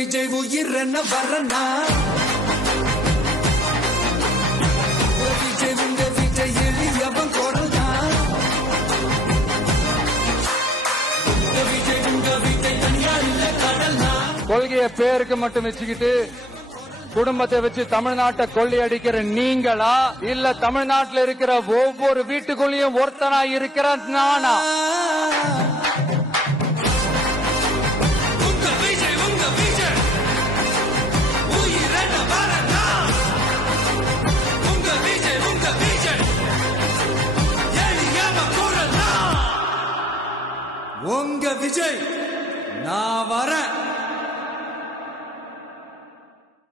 விஜய் உயிர் என்ன வரனா விஜய் உங்க விஜய் எளியவன் குரல்தான் விஜய் உங்க விஜய் தனியா இல்ல கடல்னா கொள்கைய பேருக்கு மட்டும் வச்சுக்கிட்டு குடும்பத்தை வச்சு தமிழ்நாட்டை கொள்ளையடிக்கிற நீங்களா இல்ல தமிழ்நாட்டில் இருக்கிற ஒவ்வொரு வீட்டுக்குள்ளேயும் ஒருத்தனா இருக்கிற நானா? உங்க விஜய் நான் வரேன்.